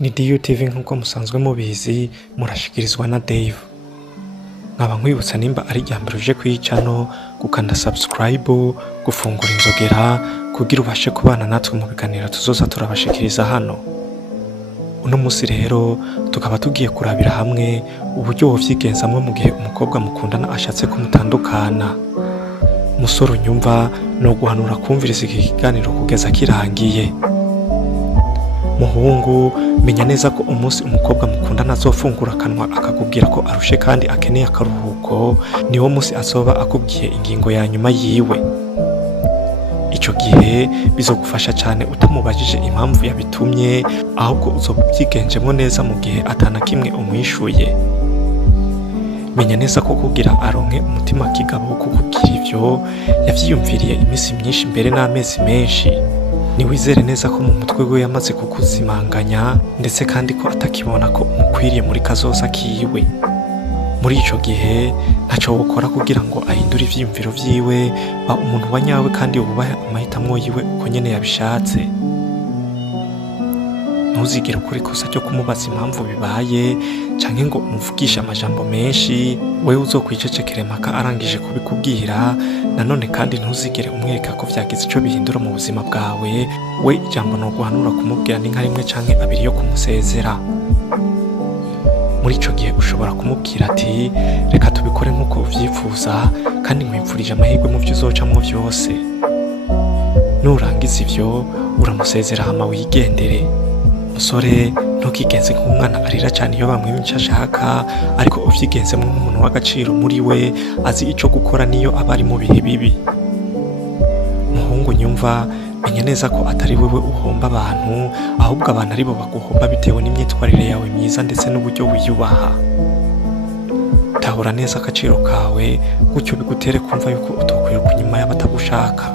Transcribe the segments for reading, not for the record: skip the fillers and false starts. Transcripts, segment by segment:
Ni Diyu TV nk'uko musanzwe mubizi murashikirizwa na Dave. Nkaba nkwibutsa nimba ari ryambere uje kwicano gukanda subscribe, gufungura inzogera kugira ubashe kubana natwe mu biganiro tuzoza turabashikiriza hano. Uno musi rero tukaba tugiye kurabira hamwe uburyo wovyigenzamwe mu gihe umukobwa mukundana ashatse kumutandukana. Musoro unyumva no guhanura kumviriza iki kiganiro kugeza kirangiye. Muhungu, menya neza ko umunsi umukobwa mukundana azofungura akanwa akakubwira ko arushe kandi akeneye akaruhuko, niwo munsi azoba akubwiye ingingo ya nyuma yiwe. Ico gihe bizogufasha cyane utamubajije impamvu yabitumye, ahubwo uzobyigenjemo neza mu gihe atana kimwe umwishuye. Menya neza ko kugira aronke umutima kigabo wo kukugira ivyo yavyiyumviriye imisi myinshi mbere n'amezi menshi. Niwizere neza ko mu mutwe we yamaze kukuzimanganya ndetse kandi ko atakibona ko umukwiriye muri kazoza kiwe. Muri ico gihe ntaco wokora kugira ngo ahindure ivyiyumviro vyiwe, ba umuntu wa nyawe kandi wubahe amahitamo yiwe uko nyene yabishatse. Ntuzigere ukora ikosa ryo kumubaza impamvu bibaye canke ngo umuvugishe amajambo menshi, wewe uzokwicecekere mpaka arangije kubikubwira. Nanone kandi ntuzigere umwereka ko vyagize ico bihindura mu buzima bwawe, we ijambo no guhanura kumubwira ni nka rimwe canke abiri yo kumusezera. Muri ico gihe ushobora kumubwira ati reka tubikore nk'uko uvyifuza kandi nkwipfurije amahirwe mu vyo uzocamwo vyose. Nurangiza ivyo uramusezera hama wigendere. Musore, ntukigenze nk'umwana arira cyane iyo bamwimye ico ashaka, ariko uvyigenzemwo nk'umuntu w'agaciro muri we azi ico gukora niyo aba ari mu bihe bibi. Muhungu nyumva, menya neza ko atari wewe uhomba abantu, ahubwo abantu aribo baguhomba bitewe n'imyitwarire yawe myiza ndetse n'uburyo wiyubaha. Tahura neza agaciro kawe, gutyo bigutere kumva yuko utokwiruka inyuma y'abatagushaka.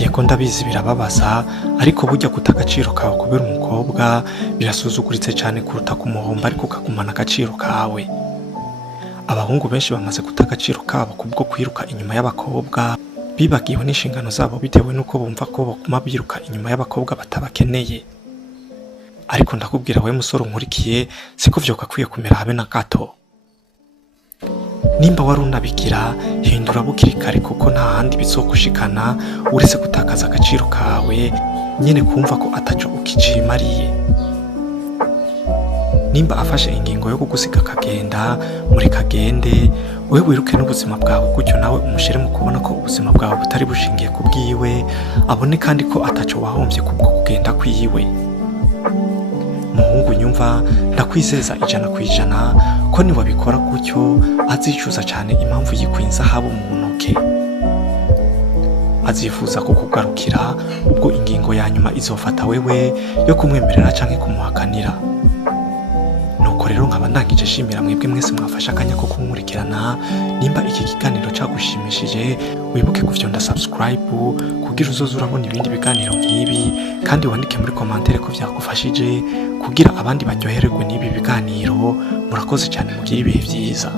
Yego ndabizi birababaza, ariko burya guta agaciro kawe kubera umukobwa birasuzuguritse cyane kuruta kumuhomba ariko ukagumana agaciro kawe. Abahungu benshi bamaze guta agaciro kabo kubwo kwiruka inyuma y'abakobwa, bibagiwe n'inshingano zabo bitewe n'uko bumva ko baguma biruka inyuma y'abakobwa batabakeneye. Ariko ndakubwira we musoro nkurikiye, siko vyokakwiye kumera habe na gato. Nimba wari unabigira, hindura bukiri kare kuko nta handi bizogushikana uretse gutakaza agaciro kawe, nyene kumva ko ataco ukicimariye. Nimba afashe ingingo yo kugusiga akagenda, muri kagende, wewe wiruke n'ubuzima bwawe gutyo nawe umushire mu kubona ko ubuzima bwawe butari bushingiye ku bwiwe, abone kandi ko ataco wahomvye kubwo kugenda kwiwe. Muhungu nyumva, ndakwizeza 100% ko niwabikora gutyo azicuza cyane impamvu yikwinza habo mu ntoke. Azifuza kukugarukira ubwo ingingo ya nyuma izofata wewe yo kumwemerera canke kumuhakanira. Nuko rero nkaba ndangije shimira mwebwe mwese mwafasha akanya ko kumurikirana. Nimba iki kiganiro cagushimishije, wibuke kufyonda subscribe kugira uzoze urabona ibindi biganiro nk'ibi, kandi wandike muri commentaire ko vyagufashije kugira abandi baryohererwe n'ibi biganiro. Murakoze cyane, mugire ibihe vyiza.